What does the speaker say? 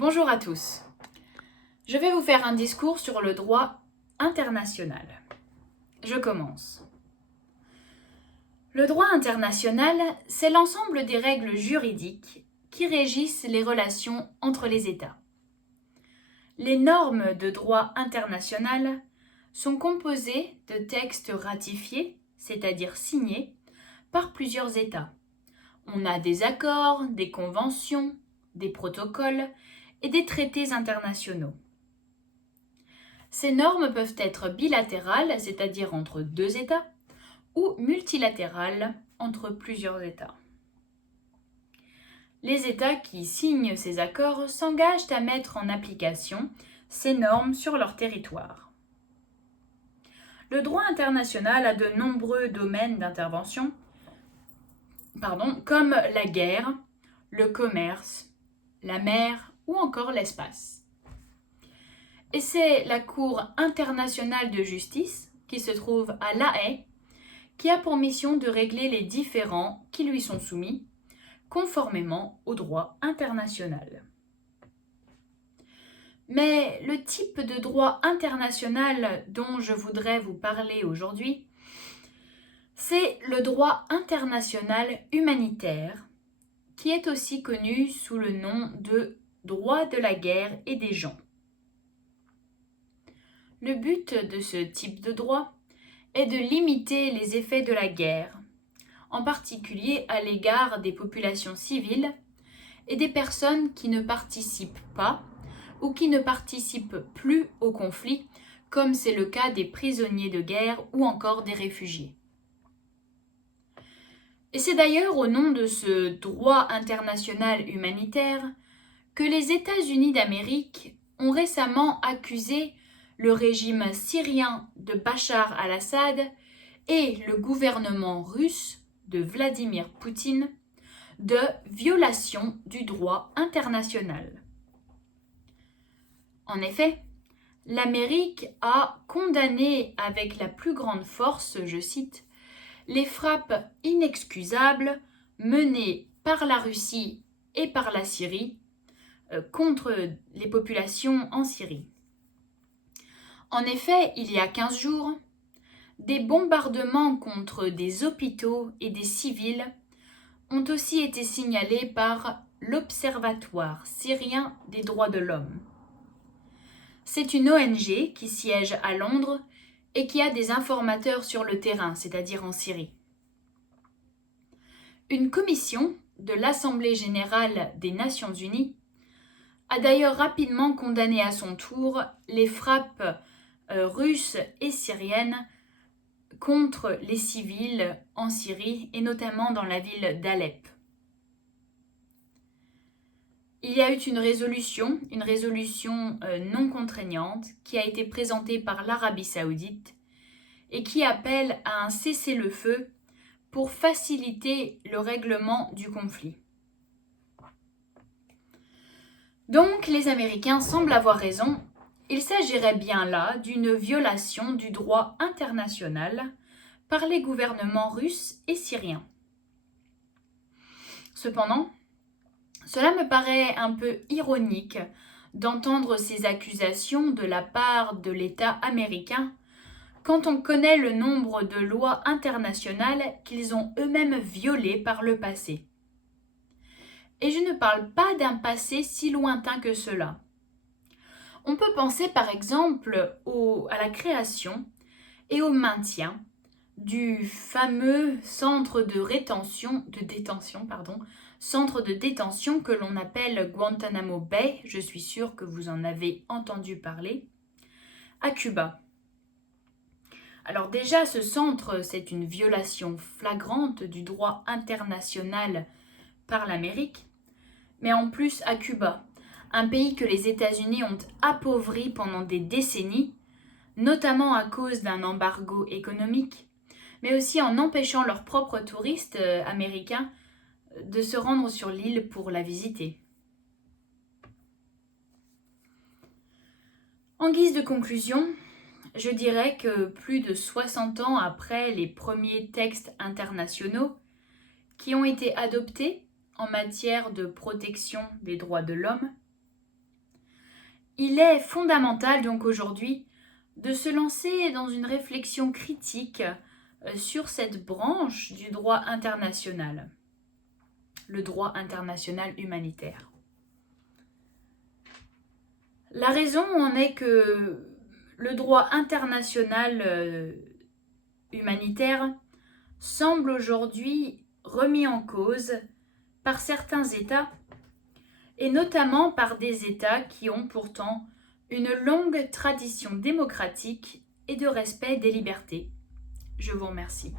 Bonjour à tous. Je vais vous faire un discours sur le droit international. Je commence. Le droit international, c'est l'ensemble des règles juridiques qui régissent les relations entre les États. Les normes de droit international sont composées de textes ratifiés, c'est-à-dire signés, par plusieurs États. On a des accords, des conventions, des protocoles et des traités internationaux. Ces normes peuvent être bilatérales, c'est-à-dire entre deux États, ou multilatérales, entre plusieurs États. Les États qui signent ces accords s'engagent à mettre en application ces normes sur leur territoire. Le droit international a de nombreux domaines d'intervention, comme la guerre, le commerce, la mer ou encore l'espace. Et c'est la Cour internationale de justice, qui se trouve à La Haye, qui a pour mission de régler les différends qui lui sont soumis, conformément au droit international. Mais le type de droit international dont je voudrais vous parler aujourd'hui, c'est le droit international humanitaire, qui est aussi connu sous le nom de droit de la guerre et des gens. Le but de ce type de droit est de limiter les effets de la guerre, en particulier à l'égard des populations civiles et des personnes qui ne participent pas ou qui ne participent plus au conflit, comme c'est le cas des prisonniers de guerre ou encore des réfugiés. Et c'est d'ailleurs au nom de ce droit international humanitaire que les États-Unis d'Amérique ont récemment accusé le régime syrien de Bachar al-Assad et le gouvernement russe de Vladimir Poutine de violation du droit international. En effet, l'Amérique a condamné avec la plus grande force, je cite, les frappes inexcusables menées par la Russie et par la Syrie contre les populations en Syrie. En effet, il y a 15 jours, des bombardements contre des hôpitaux et des civils ont aussi été signalés par l'Observatoire syrien des droits de l'homme. C'est une ONG qui siège à Londres et qui a des informateurs sur le terrain, c'est-à-dire en Syrie. Une commission de l'Assemblée générale des Nations unies a d'ailleurs rapidement condamné à son tour les frappes russes et syriennes contre les civils en Syrie et notamment dans la ville d'Alep. Il y a eu une résolution non contraignante qui a été présentée par l'Arabie saoudite et qui appelle à un cessez-le-feu pour faciliter le règlement du conflit. Donc les Américains semblent avoir raison, il s'agirait bien là d'une violation du droit international par les gouvernements russes et syriens. Cependant, cela me paraît un peu ironique d'entendre ces accusations de la part de l'État américain quand on connaît le nombre de lois internationales qu'ils ont eux-mêmes violées par le passé. Et je ne parle pas d'un passé si lointain que cela. On peut penser par exemple à la création et au maintien du fameux centre de détention que l'on appelle Guantanamo Bay, je suis sûre que vous en avez entendu parler, à Cuba. Alors déjà, ce centre, c'est une violation flagrante du droit international par l'Amérique, mais en plus à Cuba, un pays que les États-Unis ont appauvri pendant des décennies, notamment à cause d'un embargo économique, mais aussi en empêchant leurs propres touristes américains de se rendre sur l'île pour la visiter. En guise de conclusion, je dirais que plus de 60 ans après les premiers textes internationaux qui ont été adoptés en matière de protection des droits de l'homme, Il est fondamental donc aujourd'hui de se lancer dans une réflexion critique sur cette branche du droit international, le droit international humanitaire. La raison en est que le droit international humanitaire semble aujourd'hui remis en cause par certains États, et notamment par des États qui ont pourtant une longue tradition démocratique et de respect des libertés. Je vous remercie.